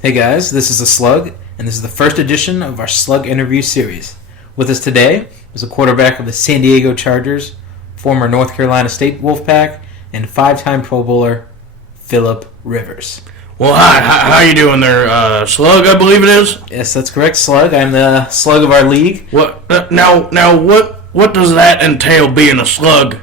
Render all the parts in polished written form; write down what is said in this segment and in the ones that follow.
Hey guys, this is the Slug, and this is the first edition of our Slug interview series. With us today is a quarterback of the San Diego Chargers, former North Carolina State Wolfpack, and five-time Pro Bowler, Philip Rivers. Well, hi, how you doing there, Slug, I believe it is? Yes, that's correct, Slug. I'm the Slug of our league. What what does that entail, being a Slug?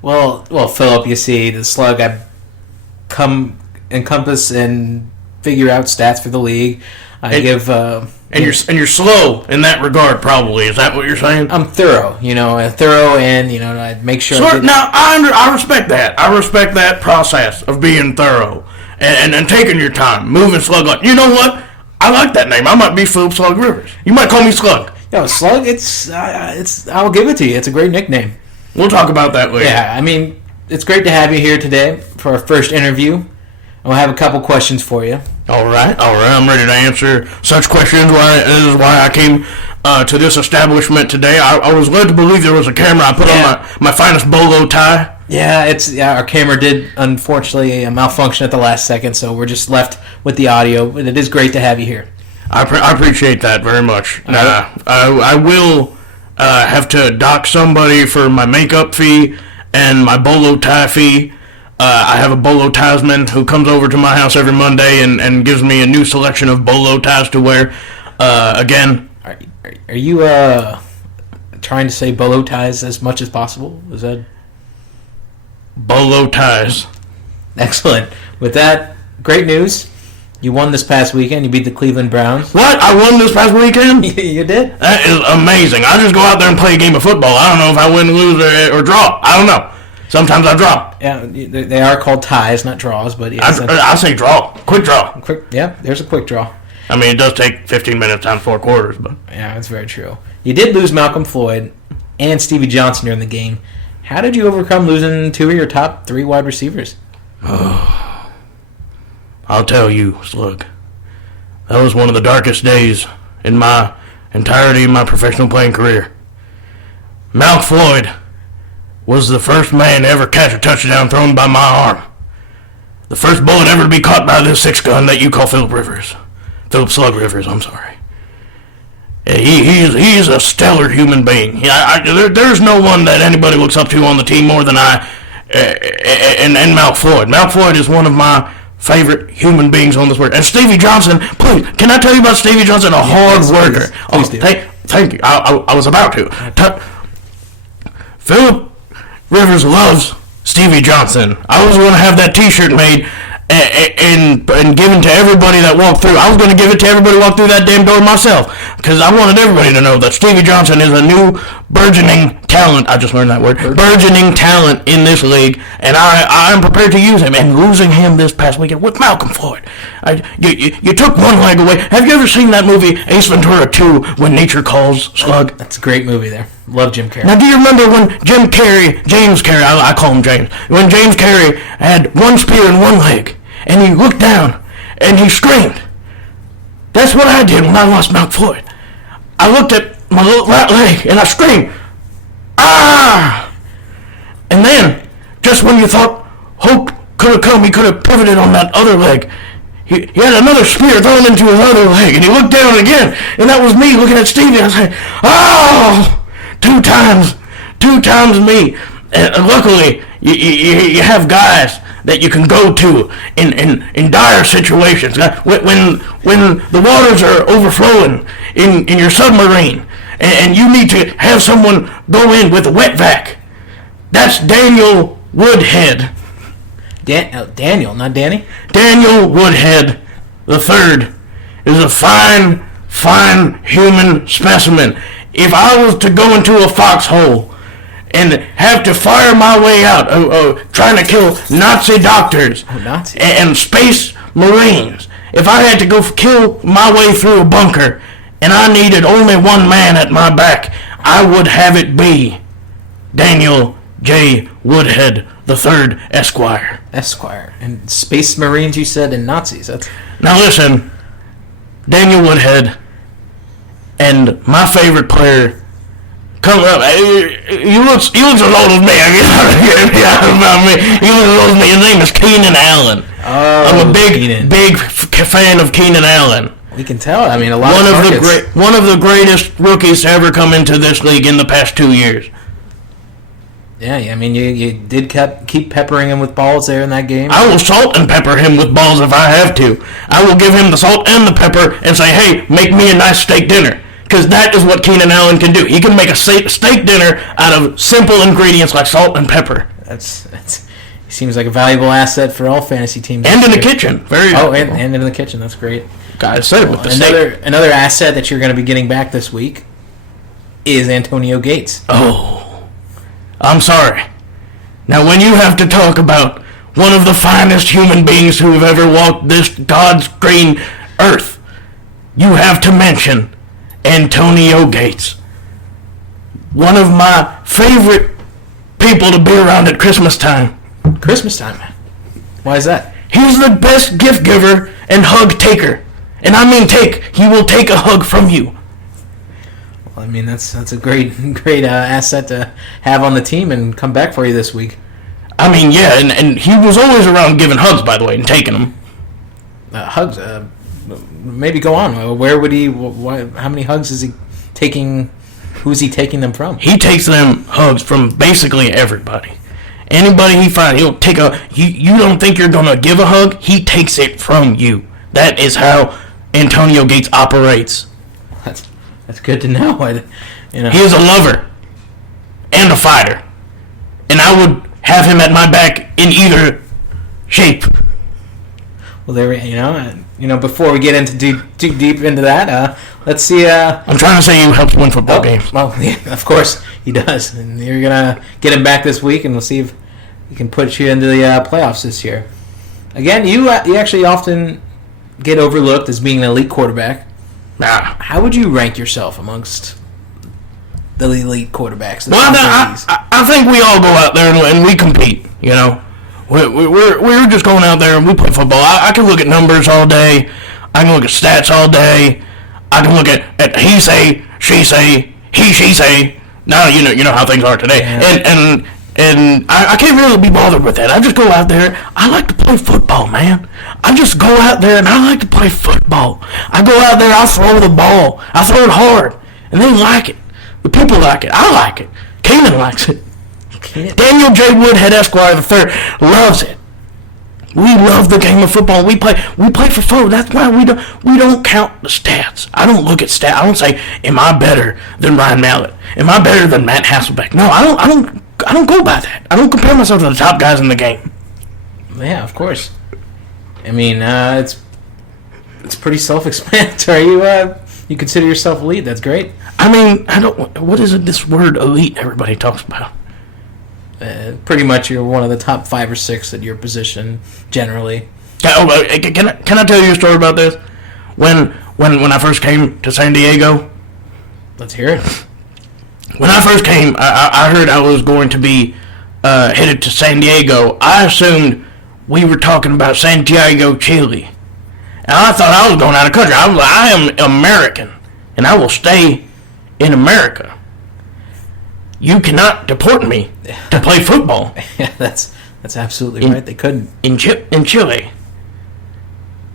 Well, Philip, you see, the Slug, I encompass and figure out stats for the league. And you're slow in that regard, probably. Is that what you're saying? I'm thorough, and I make sure. Now I respect that. I respect that process of being thorough and taking your time, moving Slug on. You know what? I like that name. I might be Philip Slug Rivers. You might call me Slug. Yo, Slug. It's I'll give it to you. It's a great nickname. We'll talk about that later. Yeah, I mean, it's great to have you here today for our first interview. We'll have a couple questions for you. All right. I'm ready to answer such questions. This is why I came to this establishment today. I was led to believe there was a camera. I put on my finest bolo tie. Yeah, our camera did unfortunately malfunction at the last second, so we're just left with the audio. But it is great to have you here. I appreciate that very much. I will have to dock somebody for my makeup fee and my bolo tie fee. I have a bolo tiesman who comes over to my house every Monday and gives me a new selection of bolo ties to wear. Again, are you trying to say bolo ties as much as possible? Is that bolo ties? Excellent. With that, great news. You won this past weekend. You beat the Cleveland Browns. What? I won this past weekend? You did? That is amazing. I just go out there and play a game of football. I don't know if I win, lose, or draw. I don't know. Sometimes I draw. Yeah, they are called ties, not draws, but yes. I say draw. Quick draw. There's a quick draw. I mean, it does take 15 minutes times 4 quarters, but... Yeah, that's very true. You did lose Malcolm Floyd and Stevie Johnson during the game. How did you overcome losing 2 of your top 3 wide receivers? I'll tell you, Slug. That was one of the darkest days in my entirety of my professional playing career. Malcolm Floyd was the first man to ever catch a touchdown thrown by my arm. The first bullet ever to be caught by this 6-gun that you call Philip Rivers. Philip Slug Rivers, I'm sorry. He's a stellar human being. There's no one that anybody looks up to on the team more than I and Malcolm Floyd. Malcolm Floyd is one of my favorite human beings on this earth. And Stevie Johnson, please, can I tell you about Stevie Johnson? A hard worker. Please do. Thank you. I was about to. Philip Rivers loves Stevie Johnson. I was going to have that T-shirt made and given to everybody that walked through. I was going to give it to everybody who walked through that damn door myself, because I wanted everybody to know that Stevie Johnson is a new burgeoning talent. I just learned that word. Burgeoning talent in this league, and I'm prepared to use him. And losing him this past weekend with Malcolm Floyd, you took one leg away. Have you ever seen that movie Ace Ventura 2, When Nature Calls, Slug? That's a great movie there. Love Jim Carrey. Now, do you remember when James Carrey, I call him James, when James Carrey had one spear in one leg, and he looked down, and he screamed? That's what I did when I lost Malcolm Floyd. I looked at my little right leg, and I screamed, ah! And then, just when you thought hope could have come, he could have pivoted on that other leg. He had another spear thrown into his other leg, and he looked down again, and that was me looking at Stevie. I was like, oh! Two times me. And luckily, you have guys that you can go to in dire situations. When the waters are overflowing in your submarine, and you need to have someone go in with a wet vac. That's Daniel Woodhead. Daniel, not Danny? Daniel Woodhead III is a fine human specimen. If I was to go into a foxhole and have to fire my way out, trying to kill Nazi doctors and space marines, if I had to go kill my way through a bunker and I needed only one man at my back, I would have it be Daniel J. Woodhead III, Esquire. Esquire. And space marines, you said, and Nazis. Now listen, Daniel Woodhead and my favorite player, come up. He looks as old as me. He looks as old as me. His name is Keenan Allen. I'm a big fan of Keenan Allen. We can tell. I mean, one of the greatest rookies to ever come into this league in the past 2 years. Yeah, I mean, you did keep peppering him with balls there in that game. I will salt and pepper him with balls if I have to. I will give him the salt and the pepper and say, hey, make me a nice steak dinner. Because that is what Keenan Allen can do. He can make a steak dinner out of simple ingredients like salt and pepper. He seems like a valuable asset for all fantasy teams. And in the kitchen. And in the kitchen. That's great. I said it with the steak. Another asset that you're going to be getting back this week is Antonio Gates. Oh. I'm sorry. Now, when you have to talk about one of the finest human beings who have ever walked this God's green earth, you have to mention Antonio Gates. One of my favorite people to be around at Christmas time. Christmas time? Why is that? He's the best gift giver and hug taker. And I mean take. He will take a hug from you. I mean, that's a great asset to have on the team and come back for you this week. I mean, yeah, and he was always around giving hugs, by the way, and taking them. Hugs? Maybe go on. Where would he? How many hugs is he taking? Who's he taking them from? He takes them hugs from basically everybody. Anybody he finds, he'll take a. You don't think you're gonna give a hug? He takes it from you. That is how Antonio Gates operates. That's good to know. He is a lover and a fighter, and I would have him at my back in either shape. Well, there before we get into too deep into that, let's see. I'm trying to say he helps win football games. Well, yeah, of course he does, and you're gonna get him back this week, and we'll see if he can put you into the playoffs this year. Again, you actually often get overlooked as being an elite quarterback. How would you rank yourself amongst the elite quarterbacks? Well, I think we all go out there and we compete. You know, we're just going out there and we play football. I can look at numbers all day. I can look at stats all day. I can look at he say, she say, he she say. Now you know how things are today, yeah. And I can't really be bothered with that. I just go out there. I like to play football, man. I just go out there and I like to play football. I go out there, I throw the ball. I throw it hard. And they like it. The people like it. I like it. Keenan likes it. Daniel J. Woodhead Esquire III loves it. We love the game of football. We play for fun. That's why we don't count the stats. I don't look at stats. I don't say, am I better than Ryan Mallett? Am I better than Matt Hasselbeck? No, I don't go by that. I don't compare myself to the top guys in the game. Yeah, of course. I mean, it's pretty self-explanatory. You consider yourself elite. That's great. I mean, what is it? This word elite everybody talks about. Pretty much, you're one of the top 5 or 6 at your position generally. Can I tell you a story about this? When I first came to San Diego. Let's hear it. When I first came, I heard I was going to be headed to San Diego. I assumed we were talking about Santiago, Chile. And I thought I was going out of country. I am American, and I will stay in America. You cannot deport me to play football. Yeah, that's absolutely right. They couldn't. In Chile.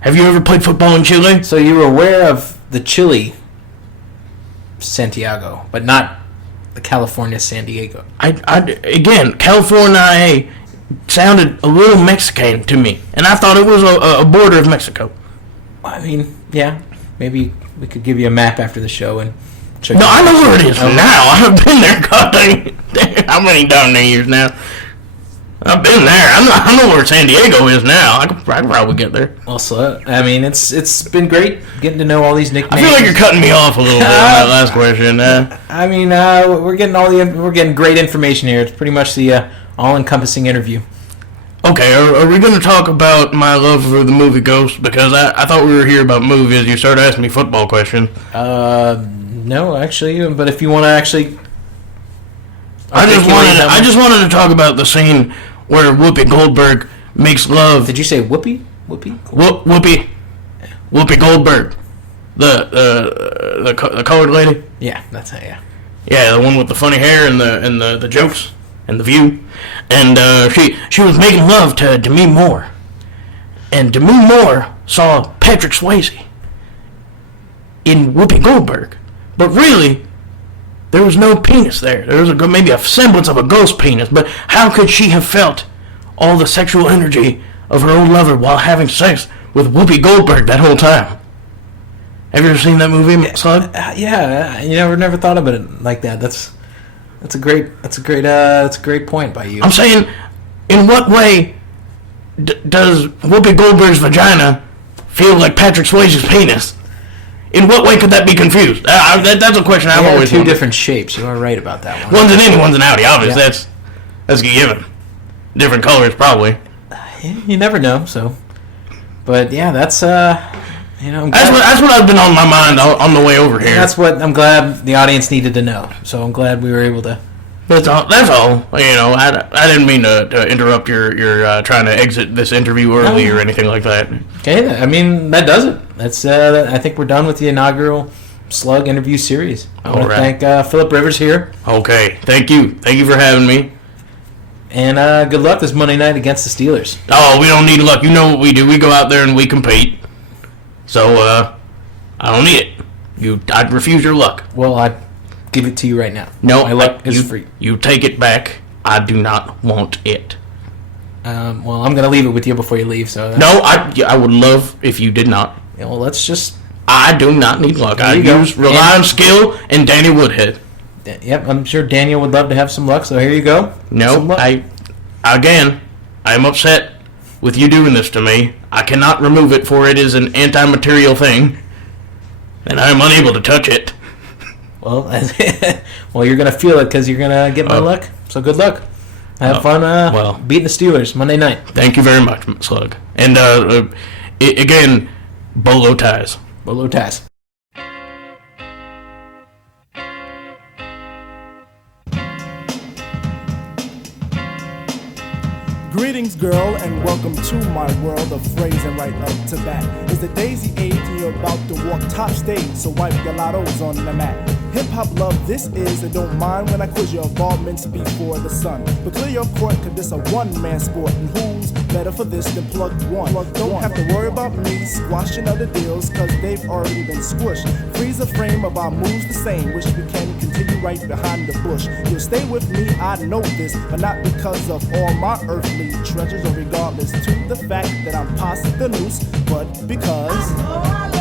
Have you ever played football in Chile? So you were aware of the Chile Santiago, but not the California San Diego. Again, California sounded a little Mexican to me, and I thought it was a border of Mexico. I mean, yeah, maybe we could give you a map after the show and check. No, I know where it is now. I've been there. God dang, how many darn years now? I've been there. I know where San Diego is now. I could probably get there. Also, I mean, it's been great getting to know all these nicknames. I feel like you're cutting me off a little bit on that last question. I mean, we're getting great information here. It's pretty much the all-encompassing interview. Okay, are we going to talk about my love for the movie Ghost? Because I thought we were here about movies. You started asking me football questions. No, actually, but if you want to actually, I just wanted to talk about the scene where Whoopi Goldberg makes love. Did you say Whoopi? Whoopi Goldberg, the colored lady. Yeah, that's it. Yeah. Yeah, the one with the funny hair and the jokes and the view, and she was making love to Demi Moore, And Demi Moore saw Patrick Swayze in Whoopi Goldberg. But really, there was no penis there. There was maybe a semblance of a ghost penis. But how could she have felt all the sexual energy of her old lover while having sex with Whoopi Goldberg that whole time? Have you ever seen that movie, Slug? Yeah, you never thought about it like that. That's a great point by you. I'm saying, in what way does Whoopi Goldberg's vagina feel like Patrick Swayze's penis? In what way could that be confused? That's a question I've always two different shapes. You are right about that one. One's an innie, one's an outie. Obviously, that's a given. Different colors, probably. You never know. So, but yeah, that's that's what I've been on my mind on the way over here. That's what I'm glad the audience needed to know. So I'm glad we were able to. That's all. I didn't mean to interrupt your trying to exit this interview early or anything like that. Okay, I mean that does it. That's I think we're done with the inaugural Slug interview series. I want to thank Philip Rivers here. Okay, thank you for having me. And good luck this Monday night against the Steelers. Oh, we don't need luck. You know what we do. We go out there and we compete. So I don't need it. I'd refuse your luck. Well, I'd give it to you right now. No, my luck is free. You take it back. I do not want it. Well, I'm going to leave it with you before you leave. So no, I would love if you did not. Yeah, well, let's just. I do not need luck. I rely on skill and Danny Woodhead. Yep, I'm sure Daniel would love to have some luck. So here you go. No, I'm upset with you doing this to me. I cannot remove it, for it is an anti-material thing, and I am unable to touch it. Well, well, you're gonna feel it because you're gonna get my luck. So good luck. Have fun. Beating the Steelers Monday night. Thank you very much, Slug. And again, bolo ties. Bolo ties. Greetings, girl, and welcome to my world of phrasing. Right up to bat is the daisy age, and you're about to walk top stage, so wipe your lottos on the mat. Hip-hop love this is, and don't mind when I quiz your involvements before the sun. But clear your court, cause this a one-man sport, and who's better for this than Plug One? Don't have to worry about me squashing other deals, cause they've already been squished. Freeze a frame of our moves the same, wish we can continue right behind the bush. You'll stay with me, I know this, but not because of all my earthly treasures, or regardless to the fact that I'm past the noose, but because